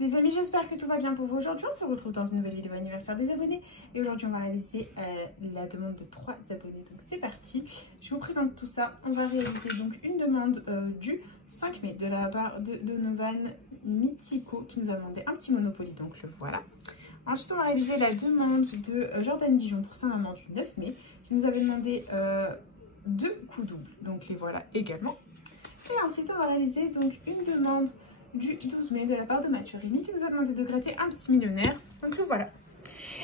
Les amis, j'espère que tout va bien pour vous. Aujourd'hui, on se retrouve dans une nouvelle vidéo anniversaire des abonnés. Et aujourd'hui, on va réaliser la demande de 3 abonnés. Donc c'est parti. Je vous présente tout ça. On va réaliser donc une demande du 5 mai de la part de Donovan Mythico qui nous a demandé un petit Monopoly. Donc le voilà. Ensuite, on va réaliser la demande de Jordan Dijon pour sa maman du 9 mai qui nous avait demandé 2 coups doubles. Donc les voilà également. Et ensuite, on va réaliser donc une demande du 12 mai de la part de Mathieu Rémy qui nous a demandé de gratter un petit millionnaire. Donc le voilà.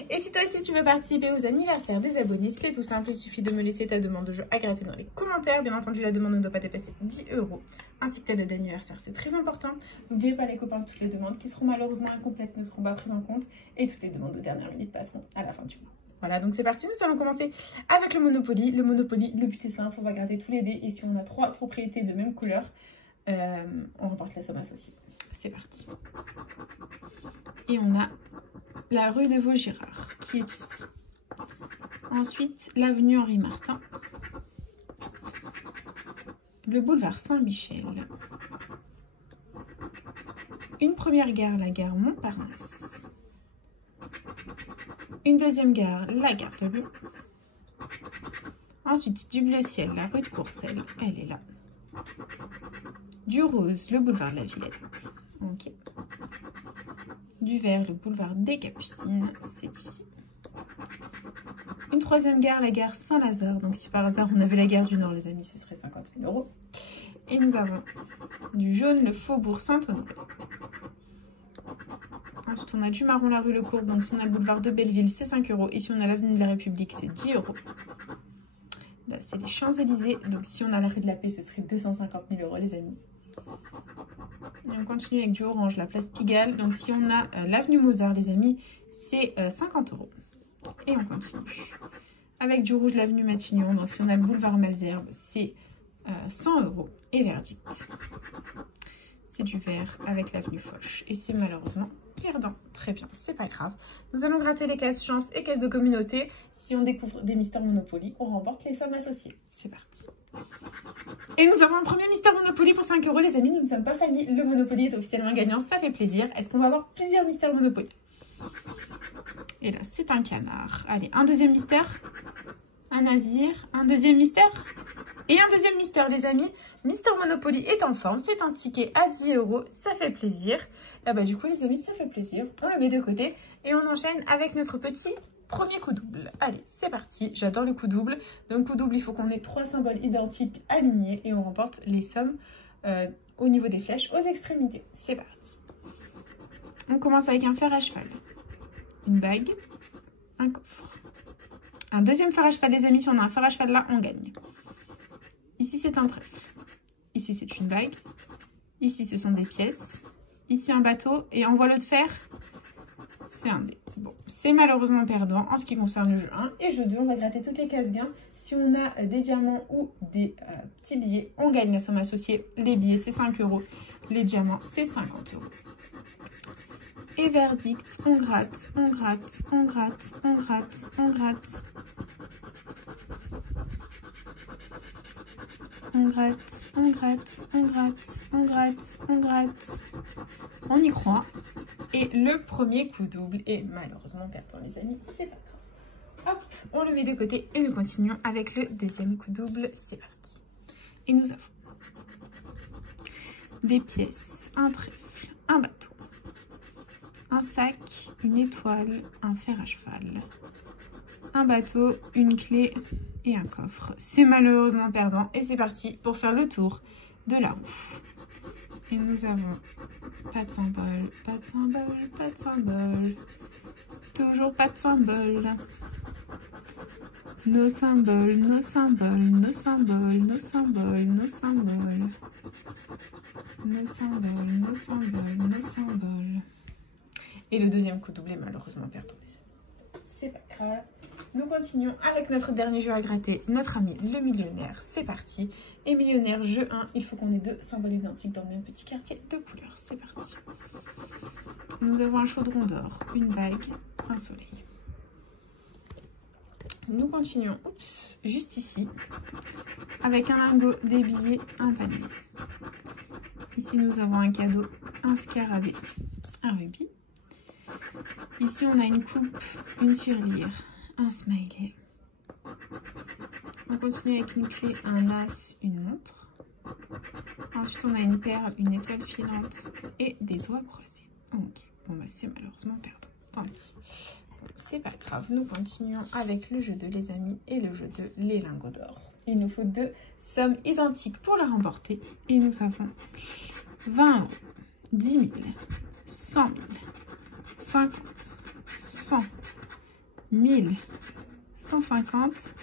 Et si toi aussi tu veux participer aux anniversaires des abonnés, c'est tout simple. Il suffit de me laisser ta demande de jeu à gratter dans les commentaires. Bien entendu, la demande ne doit pas dépasser 10 €. Ainsi que ta date d'anniversaire, c'est très important. N'oubliez pas les copains, toutes les demandes qui seront malheureusement incomplètes ne seront pas prises en compte. Et toutes les demandes de dernière minute passeront à la fin du mois. Voilà, donc c'est parti, nous allons commencer avec le Monopoly. Le Monopoly, le but est simple, on va gratter tous les dés. Et si on a 3 propriétés de même couleur, on remporte la somme associée. C'est parti. Et on a la rue de Vaugirard qui est ici. Ensuite, l'avenue Henri Martin. Le boulevard Saint-Michel. Une première gare, la gare Montparnasse. Une deuxième gare, la gare de Lyon. Ensuite, du bleu ciel, la rue de Courcelles, elle est là. Du rose, le boulevard de la Villette. Ok. Du vert, le boulevard des Capucines, c'est ici. Une troisième gare, la gare Saint-Lazare. Donc si par hasard on avait la gare du Nord, les amis, ce serait 50 000 €. Et nous avons du jaune, le faubourg Saint-Honoré. Ensuite, on a du marron, la rue Le Courbe. Donc si on a le boulevard de Belleville, c'est 5 €. Et si on a l'avenue de la République, c'est 10 €. Là, c'est les Champs-Élysées. Donc si on a la rue de la Paix, ce serait 250 000 € les amis. Et on continue avec du orange, la place Pigalle. Donc si on a l'avenue Mozart, les amis, c'est 50 €. Et on continue avec du rouge, l'avenue Matignon. Donc si on a le boulevard Malesherbes, c'est 100 €. Et verdict, c'est du vert avec l'avenue Foch. Et c'est malheureusement perdant. Très bien, c'est pas grave. Nous allons gratter les cases chance et cases de communauté. Si on découvre des mystères Monopoly, on remporte les sommes associées. C'est parti. Et nous avons un premier mystère Monopoly pour 5 € les amis. Nous ne sommes pas faillis. Le Monopoly est officiellement gagnant. Ça fait plaisir. Est-ce qu'on va avoir plusieurs mystères Monopoly? Et là, c'est un canard. Allez, un deuxième mystère. Un navire. Un deuxième mystère. Et un deuxième mystère, les amis. Mystère Monopoly est en forme. C'est un ticket à 10 €. Ça fait plaisir. Et bah, du coup, les amis, ça fait plaisir. On le met de côté. Et on enchaîne avec notre petit premier coup double. Allez, c'est parti. J'adore le coup double. Donc, coup double, il faut qu'on ait 3 symboles identiques alignés. Et on remporte les sommes au niveau des flèches aux extrémités. C'est parti. On commence avec un fer à cheval. Une bague. Un coffre. Un deuxième fer à cheval, les amis. Si on a un fer à cheval là, on gagne. Ici, c'est un trèfle. Ici, c'est une bague. Ici, ce sont des pièces. Ici, un bateau. Et en voileau de fer, c'est un dé. Bon, c'est malheureusement perdant en ce qui concerne le jeu 1. Et jeu 2, on va gratter toutes les cases gains. Si on a des diamants ou des petits billets, on gagne la somme associée. Les billets, c'est 5 €. Les diamants, c'est 50 €. Et verdict, on gratte, on gratte, on gratte, on gratte, on gratte. On gratte, on gratte, on gratte, on gratte, on gratte. On y croit. Et le premier coup double est malheureusement perdant, les amis. C'est pas grave. Hop, on le met de côté et nous continuons avec le deuxième coup double. C'est parti. Et nous avons des pièces, un trèfle, un bateau, un sac, une étoile, un fer à cheval, un bateau, une clé et un coffre. C'est malheureusement perdant. Et c'est parti pour faire le tour de la roue. Et nous avons pas de symbole, pas de symbole, pas de symbole. Toujours pas de symbole. Nos symboles, nos symboles, nos symboles, nos symboles, nos symboles. Nos symboles, nos symboles, nos symboles. Et le deuxième coup double est malheureusement perdant, les amis. C'est pas grave. Nous continuons avec notre dernier jeu à gratter, notre ami le millionnaire. C'est parti. Et millionnaire, jeu 1, il faut qu'on ait 2 symboles identiques dans le même petit quartier de couleurs. C'est parti. Nous avons un chaudron d'or, une bague, un soleil. Nous continuons, oups, juste ici, avec un lingot, des billets, un panier. Ici, nous avons un cadeau, un scarabée, un rubis. Ici, on a une coupe, une tirelire, un smiley. On continue avec une clé, un as, une montre. Ensuite, on a une perle, une étoile filante et des doigts croisés. Ok, bon bah c'est malheureusement perdant. Tant pis. Bon, c'est pas grave, nous continuons avec le jeu de les amis et le jeu de les lingots d'or. Il nous faut 2 sommes identiques pour la remporter. Et nous avons 20 €, 10 000, 100 000, 50, 100, 1000, 150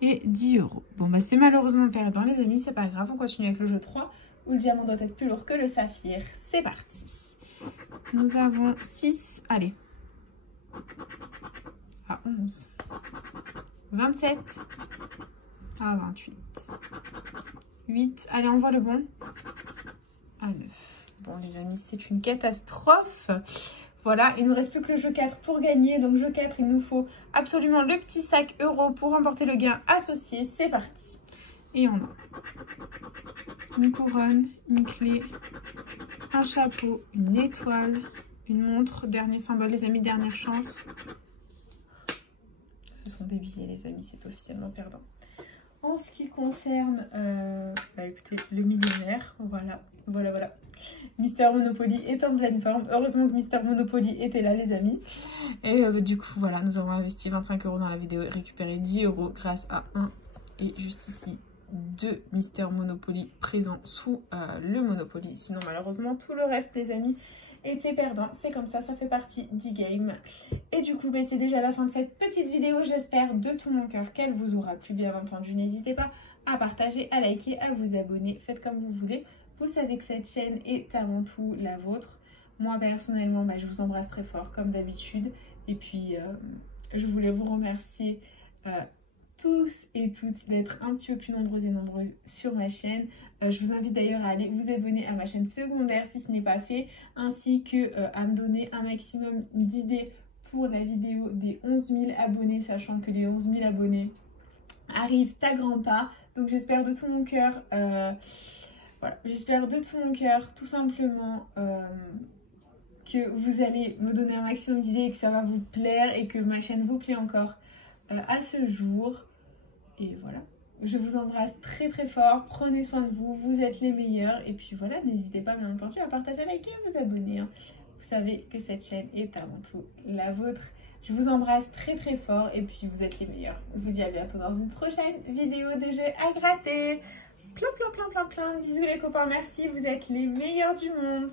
et 10 €. Bon bah c'est malheureusement perdant les amis, c'est pas grave, on continue avec le jeu 3 où le diamant doit être plus lourd que le saphir. C'est parti. Nous avons 6, allez, à 11, 27, à 28, 8, allez on voit le bon, à 9. Bon les amis, c'est une catastrophe. Voilà, il ne nous reste plus que le jeu 4 pour gagner. Donc jeu 4, il nous faut absolument le petit sac euro pour remporter le gain associé. C'est parti. Et on a une couronne, une clé, un chapeau, une étoile, une montre. Dernier symbole les amis, dernière chance. Ce sont des billets les amis, c'est officiellement perdant. En ce qui concerne, écoutez, le millionnaire, voilà. Mister Monopoly est en pleine forme. Heureusement que Mister Monopoly était là les amis. Et du coup, voilà, nous avons investi 25 € dans la vidéo et récupéré 10 € grâce à un et juste ici 2 Mister Monopoly présents sous le Monopoly. Sinon, malheureusement, tout le reste les amis était perdant. C'est comme ça fait partie du game. Et du coup, c'est déjà la fin de cette petite vidéo. J'espère de tout mon cœur qu'elle vous aura plu, bien entendu. N'hésitez pas à partager, à liker, à vous abonner. Faites comme vous voulez. Vous savez que cette chaîne est avant tout la vôtre. Moi, personnellement, je vous embrasse très fort, comme d'habitude. Et puis, je voulais vous remercier tous et toutes d'être un petit peu plus nombreux et nombreuses sur ma chaîne. Je vous invite d'ailleurs à aller vous abonner à ma chaîne secondaire si ce n'est pas fait, ainsi que à me donner un maximum d'idées pour la vidéo des 11 000 abonnés, sachant que les 11 000 abonnés arrivent à grands pas. Donc j'espère de tout mon cœur, voilà, j'espère de tout mon cœur tout simplement que vous allez me donner un maximum d'idées et que ça va vous plaire et que ma chaîne vous plaît encore à ce jour. Et voilà, je vous embrasse très très fort, prenez soin de vous, vous êtes les meilleurs. Et puis voilà, n'hésitez pas bien entendu à partager, à liker, à vous abonner. Vous savez que cette chaîne est avant tout la vôtre. Je vous embrasse très très fort et puis vous êtes les meilleurs. Je vous dis à bientôt dans une prochaine vidéo de jeux à gratter. Plein, bisous les copains, merci, vous êtes les meilleurs du monde.